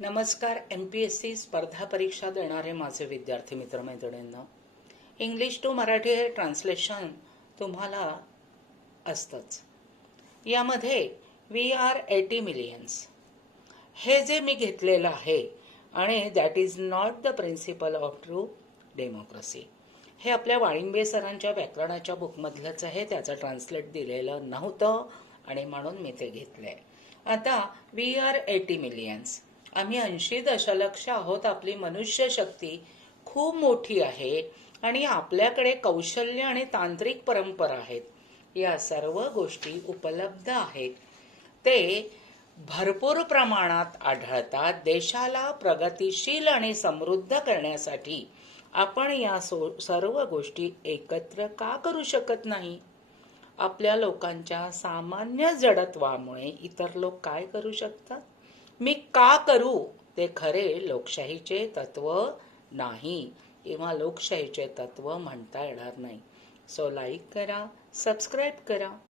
नमस्कार. MPSC स्पर्धा परीक्षा देणारे माझे विद्यार्थी मित्रमैत्रिणींना, इंग्लिश टू मराठी हे ट्रान्सलेशन तुम्हाला असतंच. यामध्ये वी आर 80 मिलियन्स हे जे मी घेतलेलं आहे आणि that is not the principle of true democracy, हे आपल्या वाळिंबे सरांच्या व्याकरणाच्या बुकमधलंच आहे. त्याचं ट्रान्सलेट दिलेलं नव्हतं आणि म्हणून मी ते घेतलंय. आता वी आर 80 मिलियन्स, आम्ही 80 दशलक्ष आहोत. आपली मनुष्य शक्ती खूप मोठी आहे आणि आपल्याकडे कौशल्य आणि तांत्रिक परंपरा आहेत. या सर्व गोष्टी उपलब्ध आहेत. ते भरपूर प्रमाणात आढळतात. देशाला प्रगतिशील आणि समृद्ध करण्यासाठी आपण या सर्व गोष्टी एकत्र का करू शकत नाही? आपल्या लोकांच्या सामान्य जडत्वामुळे इतर लोक काय करू शकतात? मी का करू? ते खरे लोकशाहीचे तत्व नाही किंवा लोकशाहीचे तत्व म्हणता येणार नाही. सो लाईक करा, सबस्क्राईब करा.